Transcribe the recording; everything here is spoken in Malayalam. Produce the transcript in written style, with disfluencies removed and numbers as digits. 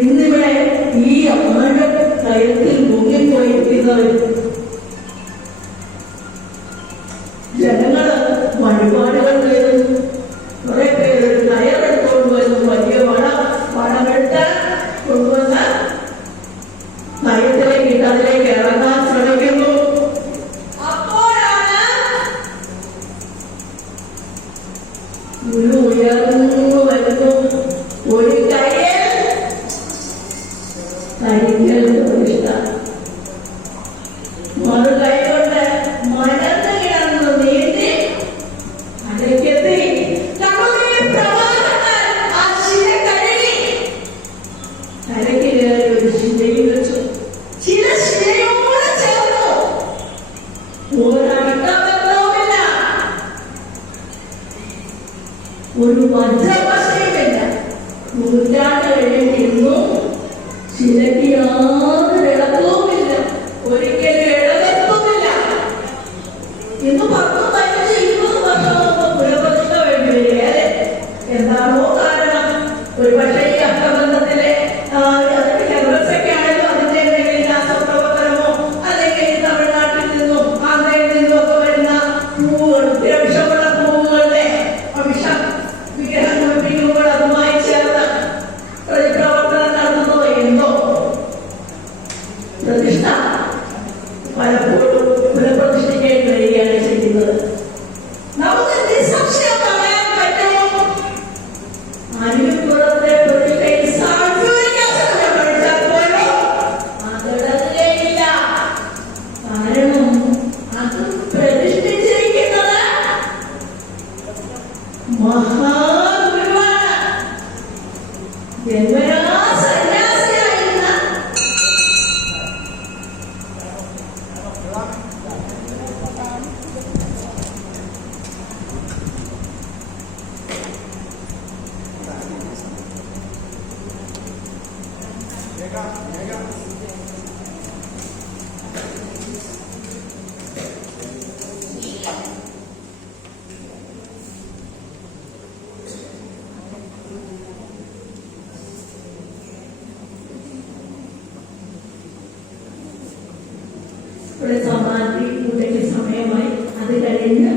ഇന്നിവിടെ ഈ ആഴ കയത്തിൽ മുങ്ങിപ്പോയിരിക്കുന്നത് ജനങ്ങള് വഴിപാടുകൾ നേരുന്നു. കുറെ പേര് കയറെടുത്തോണ്ട് വരുന്നു. വലിയ വളമെടുത്ത് കൊണ്ടുവന്ന് കയത്തിലേക്ക് ഇട്ട് അതിലേക്ക് ഇറങ്ങാൻ ശ്രമിക്കുന്നു. അപ്പോഴാണ് ഗുരു ഉയർന്നു വരുന്നു. ഒരു കയ്യിൽ കരിക്കൽ പ്രതിഷ്ഠ, മറു കൈ കൊണ്ട് മടന്ന് കിടന്നു നീന്തി അടയ്ക്കെത്തി ആ ശില കഴുകി കരയ്ക്ക് കയറി ഒരു ശിലയിൽ വെച്ചു. ശില ശിലയോടെ ചേർന്നു. ഒരർത്ഥമില്ല, ഒരു വജ്രപശയുമില്ല. നൂറ്റാണ്ട് കഴിഞ്ഞിരുന്നു. ശിലയ്ക്ക് യാതൊരു ഇളക്കവുമില്ല, ഒരിക്കലും ഇടവെത്തുന്നില്ല. ഇന്ന് 10, 15, 20 വർഷമൊക്കെ പുനഃപ്രതിഷ്ഠ വേണ്ടി വരികയല്ലേ? എന്താണോ കാരണം? ഒരു പക്ഷേ ഈ അഷ്ടബന്ധത്തിലെ ആണെങ്കിലും അതിന്റെ എന്തെങ്കിലും രാസപ്രവർത്തനമോ അല്ലെങ്കിൽ തമിഴ്നാട്ടിൽ നിന്നും ആന്ധ്രയിൽ നിന്നും ഒക്കെ വരുന്ന പൂവുകൾ, വിഷമുള്ള പൂവുകളുടെ വിഗ്രഹം നിർമ്മിക്കുമ്പോൾ അതുമായി ചേർന്ന് പ്രതിപ്രവർത്തനം നടത്തുന്നതോ എന്തോ പ്രതിഷ്ഠ പലപ്പോഴും പുനഃപ്രതിഷ്ഠിക്കേണ്ടി വരികയാണ് ചെയ്യുന്നത്. നമുക്ക് നിസ്സംശയം പറയാൻ പറ്റുമോ? അരുവിപ്പുറത്തെ പ്രതിഷ്ഠയിൽ സാക്ഷൂരിക്കാസനം പഠിച്ചാൽ പോലും അതിടങ്ങുകയില്ല. കാരണം അത് പ്രതിഷ്ഠിച്ചിരിക്കുന്നത് മഹാഗുരുവാണ്. ജന്മനാ സന്യാസിയായിരുന്ന ഇവിടെ സമാധി ഉടനെ സമയമായി. അത് കഴിഞ്ഞ്